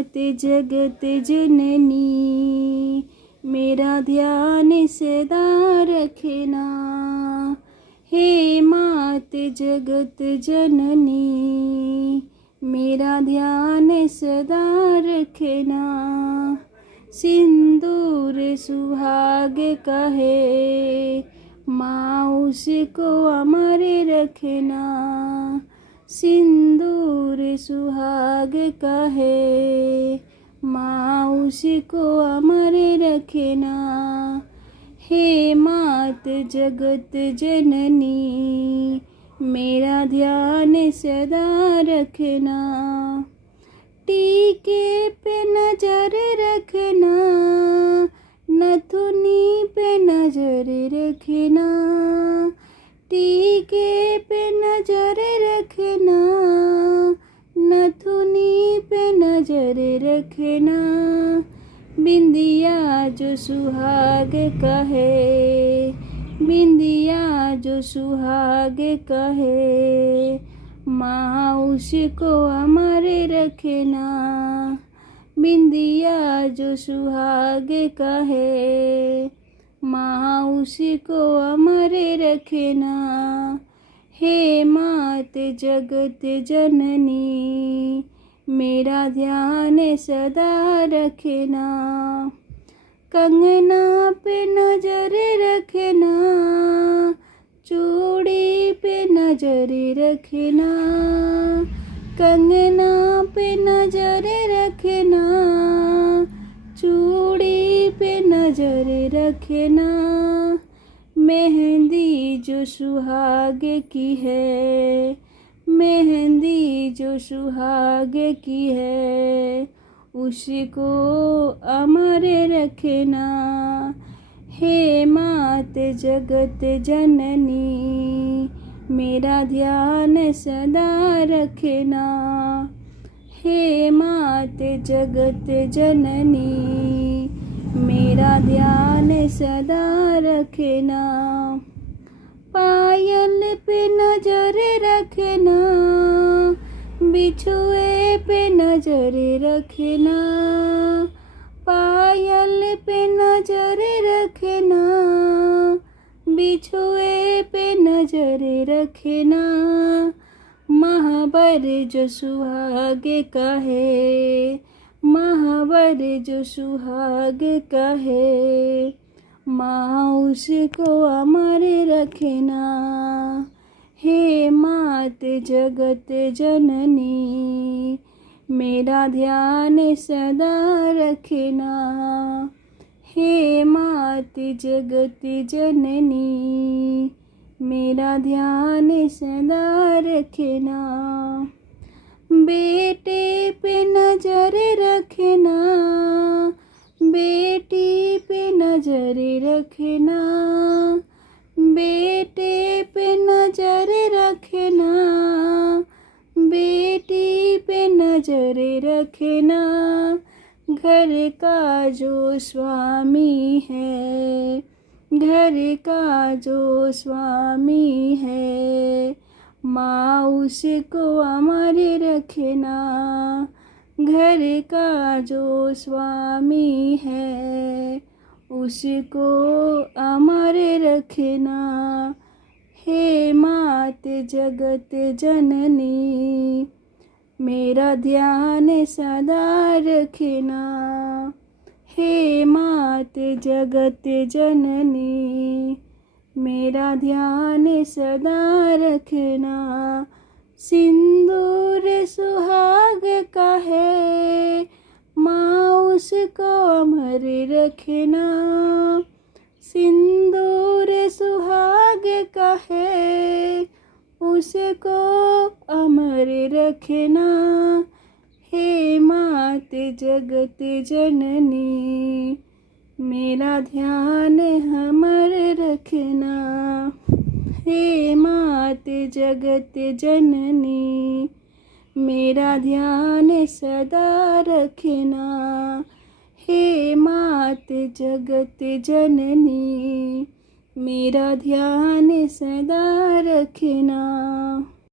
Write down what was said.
मात जगत जननी मेरा ध्यान सदा रखना। हे मात जगत जननी मेरा ध्यान सदा रखना। सिंदूर सुहाग कहे माँ उसको अमर रखना। सिंदूर सुहाग कहे माँ उसको अमर रखना। हे मात जगत जननी मेरा ध्यान सदा रखना। टीके पे नजर रखना, नथुनी पे नजर रखना। टीके पे नजर रखना, नथुनी पे नजर रखना। बिंदिया जो सुहाग कहे, बिंदिया जो सुहाग कहे माँ उसको अमर रखना। बिंदिया जो सुहाग कहे माँ उसको अमर रखना। हे मात जगत जननी मेरा ध्यान सदा रखना। कंगना पे नजर रखना, चूड़ी पे नजर रखना। कंगना पे नजर रखना, चूड़ी पे नजर रखना। मेहंदी जो सुहाग की है, मेहंदी जो सुहाग की है उसको अमर रखना। हे मात जगत जननी मेरा ध्यान सदा रखना। हे मात जगत जननी मेरा ध्यान सदा रखना। पायल पे नजर रखना, बिछुए पे नजर रखना। पायल पे नजर रखना, बिछुए पे नजर रखना। महावर जो सुहाग कहे, महावर जो सुहाग कहे माँ उसको अमर रखना। हे मात जगत जननी मेरा ध्यान सदा रखना। हे मात जगत जननी मेरा ध्यान सदा रखना। बेटे पे नजर रखना, बेटी पे नजर रखना। बेटे पे नजर रखना, बेटी पे नजर रखना। घर का जो स्वामी है, घर का जो स्वामी है माँ उसको अमर रखना। घर का जो स्वामी है उसको अमर रखना। हे मात जगत जननी मेरा ध्यान सदा रखना। हे मात जगत जननी मेरा ध्यान सदा रखना। सिंदूर सुहाग कहे माँ उसको अमर रखना। सिंदूर सुहाग कहे उसको अमर रखना। हे मात जगत जननी मेरा ध्यान हमर रखना। हे मात जगत जननी मेरा ध्यान सदा रखना। हे मात जगत जननी मेरा ध्यान सदा रखना।